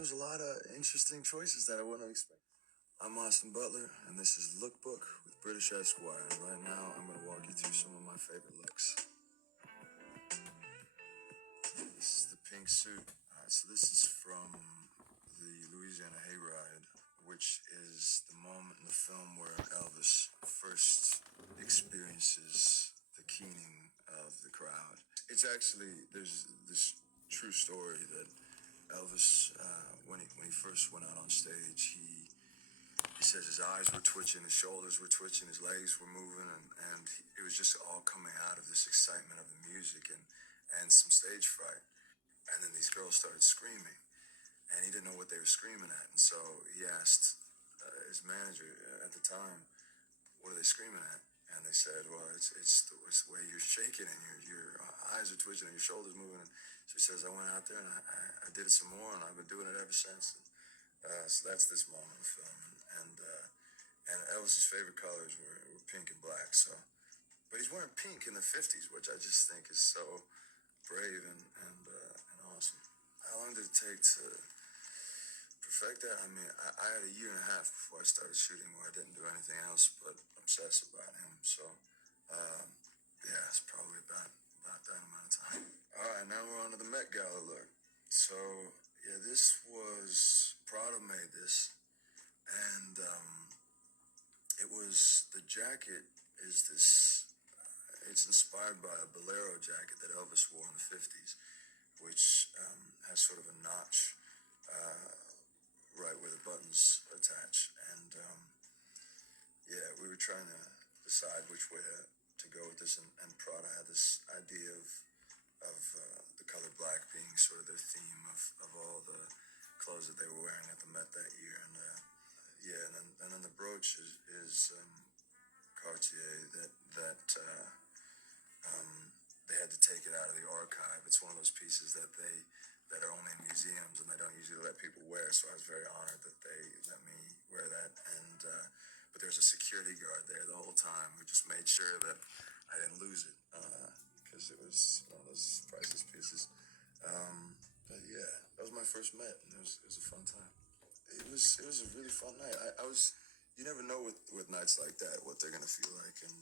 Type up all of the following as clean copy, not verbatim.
There's a lot of interesting choices that I wouldn't have expected. I'm Austin Butler, and this is Lookbook with British Esquire. And right now, I'm going to walk you through some of my favorite looks. This is the pink suit. So this is from the Louisiana Hayride, which is the moment in the film where Elvis first experiences the keening of the crowd. It's actually, there's this true story that Elvis, when he first went out on stage, he says his eyes were twitching, his shoulders were twitching, his legs were moving, and it was just all coming out of this excitement of the music and some stage fright. And then these girls started screaming, and he didn't know what they were screaming at. And so he asked his manager at the time, "What are they screaming at?" And they said, "Well, it's the way you're shaking and your eyes are twitching and your shoulders moving." And so he says, "I went out there and I did it some more, and I've been doing it ever since." So that's this moment in the film, and Elvis's favorite colors were pink and black. So, but he's wearing pink in the '50s, which I just think is so brave and awesome. How long did it take to perfect that? I mean, I had a year and a half before I started shooting where I didn't do anything else but obsess about him. So, yeah, it's probably about that amount of time. All right, now we're on to the Met Gala look. So, yeah, this was Prada made this, and it was the jacket is this. It's inspired by a bolero jacket that Elvis wore in the '50s, which has sort of a notch right where the buttons attach. And yeah, we were trying to decide which way to go with this, and Prada had this idea of the color black being sort of their theme of all the clothes that they were wearing at the Met that year. And yeah, and then the brooch is Cartier they had to take it out of the archive. It's one of those pieces that are only in museums and they don't usually let people wear. So I was very honored that they let me wear that. And but there's a security guard there the whole time who just made sure that I didn't lose it because it was one of those priceless pieces. But yeah, that was my first Met, and it was a fun time. It was a really fun night. I was you never know with nights like that what they're gonna feel like, and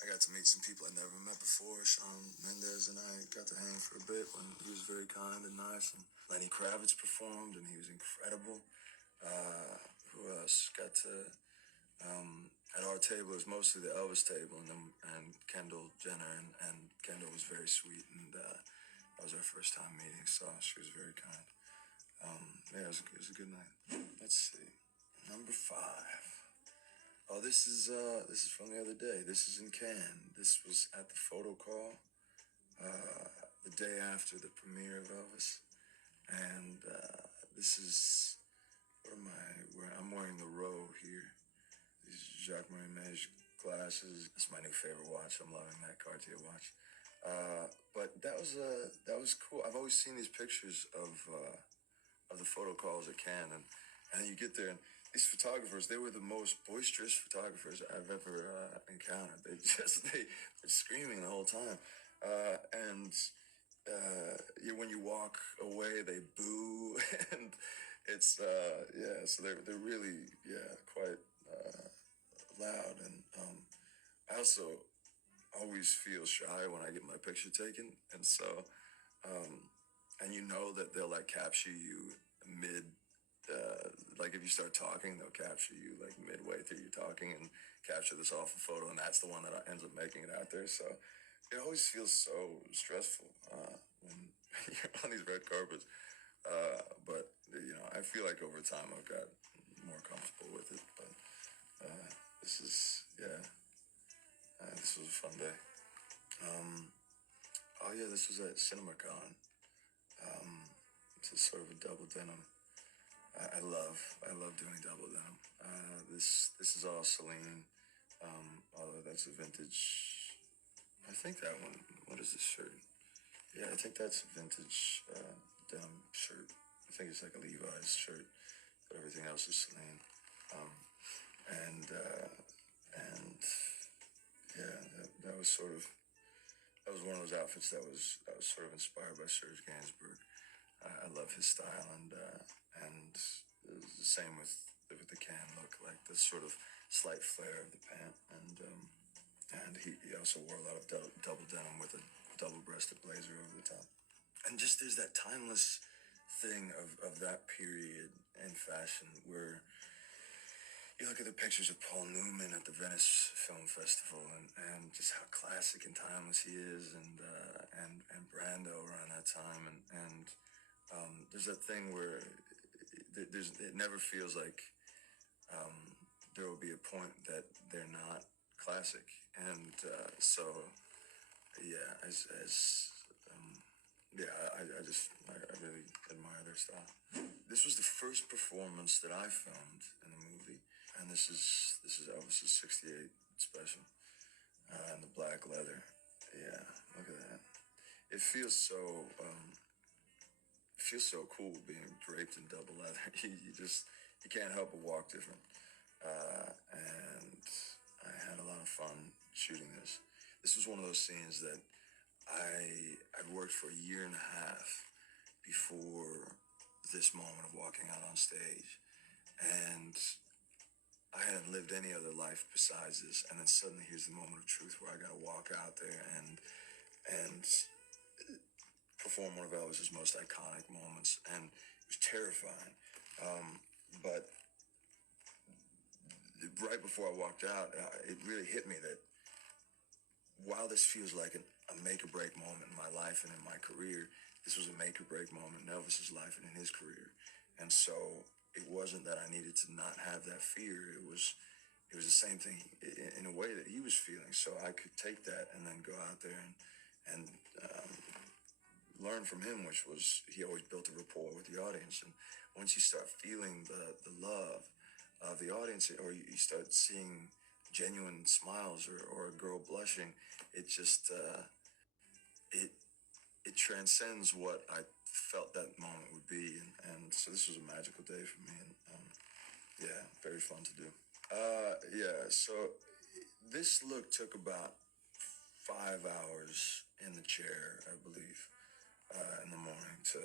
I got to meet some people I never met before. Shawn Mendes and I got to hang for a bit when he was very kind and nice, and Lenny Kravitz performed and he was incredible. Who else got to at our table? It was mostly the Elvis table, and Kendall Jenner, and Kendall was very sweet, and that was our first time meeting, so she was very kind. Yeah, it was a good night. Let's see. Number 5. Oh, this is from the other day. This is in Cannes. This was at the photo call the day after the premiere of Elvis, and this is what am I wearing? I'm wearing the Row here. These Jacques Marie glasses. It's my new favorite watch. I'm loving that Cartier watch. But that was cool. I've always seen these pictures of the photo calls at Cannes, and then you get there, and these photographers, they were the most boisterous photographers I've ever encountered. They're screaming the whole time, and when you walk away, they boo, and it's yeah. So they're really quite loud, and I also always feel shy when I get my picture taken, and so and you know that they'll like capture you mid like if you start talking, they'll capture you like midway through your talking and capture this awful photo, and that's the one that ends up making it out there. So it always feels so stressful when you're on these red carpets. But I feel like over time I've got more comfortable with it. But this is this was a fun day. Oh yeah, this was at CinemaCon. It's a sort of a double denim. I love doing double denim. This is all Celine, although that's a vintage. I think that one. What is this shirt? Yeah, I think that's a vintage denim shirt. I think it's like a Levi's shirt, but everything else is Celine. Um, and yeah, that was one of those outfits that was sort of inspired by Serge Gainsbourg. I love his style, and same with the can look, like this sort of slight flare of the pant, and he also wore a lot of double denim with a double-breasted blazer over the top. And just there's that timeless thing of that period in fashion where you look at the pictures of Paul Newman at the Venice Film Festival, and just how classic and timeless he is, and Brando around that time, and there's that thing where it never feels like there will be a point that they're not classic, and so yeah, I really admire their style. This was the first performance that I filmed in the movie, and this is Elvis's '68 special, and the black leather. Yeah, look at that. It feels so cool being draped in double leather. You can't help but walk different. And I had a lot of fun shooting this. This was one of those scenes that I'd worked for a year and a half before this moment of walking out on stage, and I hadn't lived any other life besides this. And then suddenly here's the moment of truth where I got to walk out there and perform one of Elvis's most iconic moments, and it was terrifying. But right before I walked out, it really hit me that while this feels like a make or break moment in my life and in my career, this was a make or break moment in Elvis's life and in his career. And so it wasn't that I needed to not have that fear. It was the same thing in a way that he was feeling. So I could take that and then go out there and learn from him, which was he always built a rapport with the audience. And once you start feeling the love of the audience, or you start seeing genuine smiles or a girl blushing, it just it transcends what I felt that moment would be, and so this was a magical day for me, and yeah, very fun to do. Yeah, so this look took about 5 hours in the chair, I believe, in the morning to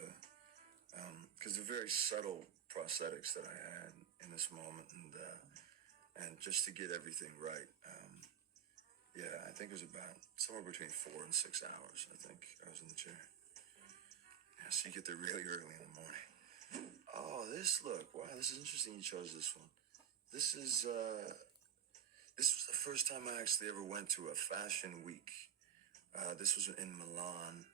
because they're very subtle prosthetics that I had in this moment, and just to get everything right. Yeah, I think it was about somewhere between 4 and 6 hours. I think I was in the chair. Yeah, so you get there really early in the morning. Oh, this look! Wow, this is interesting. You chose this one. This is this was the first time I actually ever went to a fashion week. This was in Milan,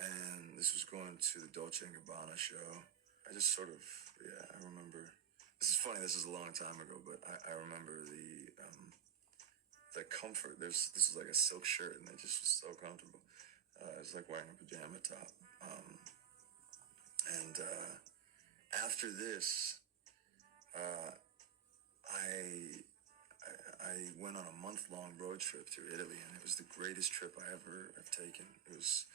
and this was going to the Dolce & Gabbana show. I just sort of, yeah, I remember. This is funny. This is a long time ago, but I remember the comfort. This is like a silk shirt, and it just was so comfortable. It was like wearing a pajama top. And after this, uh, I went on a month-long road trip through Italy, and it was the greatest trip I ever have taken. It was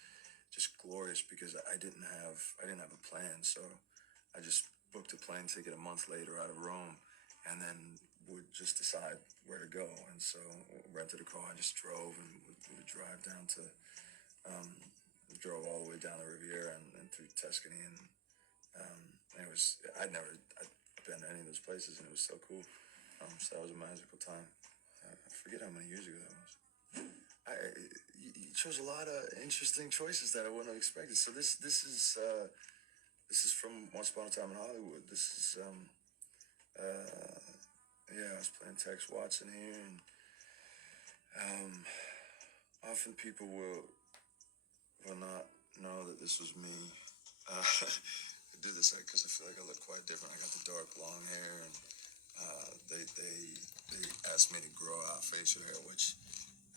just glorious because I didn't have a plan, so I just booked a plane ticket a month later out of Rome, and then would just decide where to go. And so rented a car and just drove, and would drive down to drove all the way down the Riviera and through Tuscany, and it was I'd been to any of those places, and it was so cool. So that was a magical time. I forget how many years ago that was. You chose a lot of interesting choices that I wouldn't have expected. So this is from Once Upon a Time in Hollywood. This is yeah, I was playing Tex Watson here, and often people will not know that this was me. I did this because I feel like I look quite different. I got the dark long hair, and they asked me to grow out facial hair, which,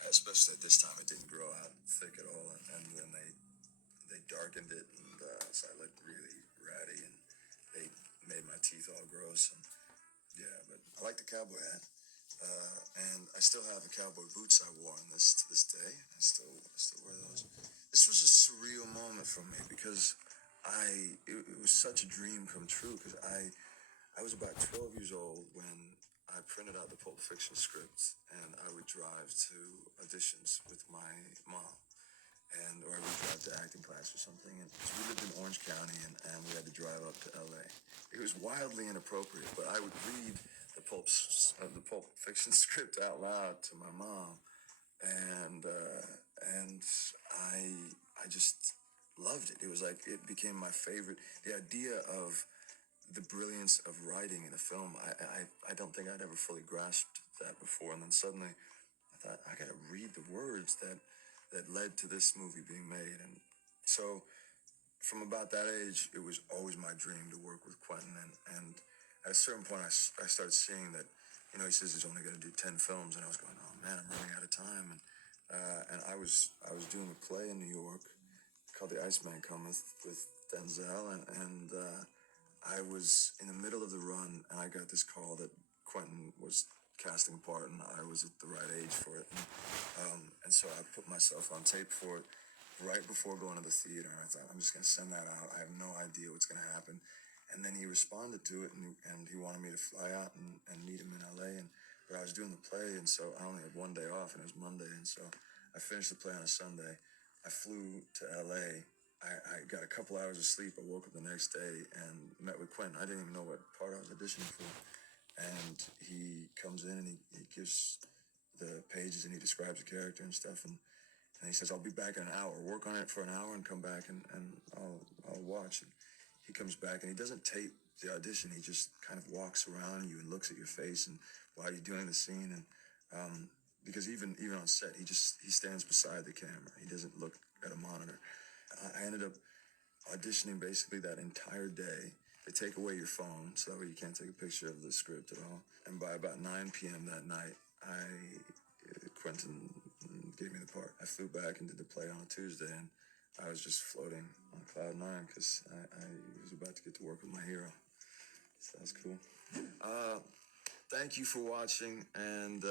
especially at this time, it didn't grow out thick at all, and then they darkened it, and so I looked really ratty, and they made my teeth all gross, and yeah, but I like the cowboy hat, and I still have the cowboy boots I wore in this to this day. I still wear those. This was a surreal moment for me because it was such a dream come true, because I was about 12 years old when I printed out the Pulp Fiction script, and I would drive to auditions with my mom, or I would drive to acting class or something. And so we lived in Orange County, and we had to drive up to LA. It was was wildly inappropriate, but I would read the Pulp Fiction script out loud to my mom, and I just loved it. It was like it became my favorite. The idea of the brilliance of writing in a film, I don't think I'd ever fully grasped that before. And then suddenly I thought, I gotta read the words that led to this movie being made. And so from about that age, it was always my dream to work with Quentin. And at a certain point, I started seeing that, he says he's only going to do 10 films. And I was going, oh man, I'm running out of time. And I was doing a play in New York called The Iceman Cometh with Denzel. And I was in the middle of the run, and I got this call that Quentin was casting a part, and I was at the right age for it. And so I put myself on tape for it right before going to the theater. And I thought, I'm just going to send that out. I have no idea what's going to happen. And then he responded to it, and he wanted me to fly out and meet him in LA. But I was doing the play, and so I only had one day off, and it was Monday. And so I finished the play on a Sunday. I flew to LA. I got a couple hours of sleep. I woke up the next day and met with Quentin. I didn't even know what part I was auditioning for. And he comes in and he gives the pages and he describes the character and stuff. And he says, I'll be back in an hour. Work on it for an hour and come back and I'll watch. And he comes back and he doesn't tape the audition. He just kind of walks around you and looks at your face and while you're doing the scene. And because even on set, he stands beside the camera. He doesn't look at a monitor. I ended up auditioning basically that entire day. They take away your phone, so that way you can't take a picture of the script at all. And by about 9 p.m. that night, Quentin gave me the part. I flew back and did the play on a Tuesday, and I was just floating on cloud nine because I was about to get to work with my hero. So that's cool. Thank you for watching, and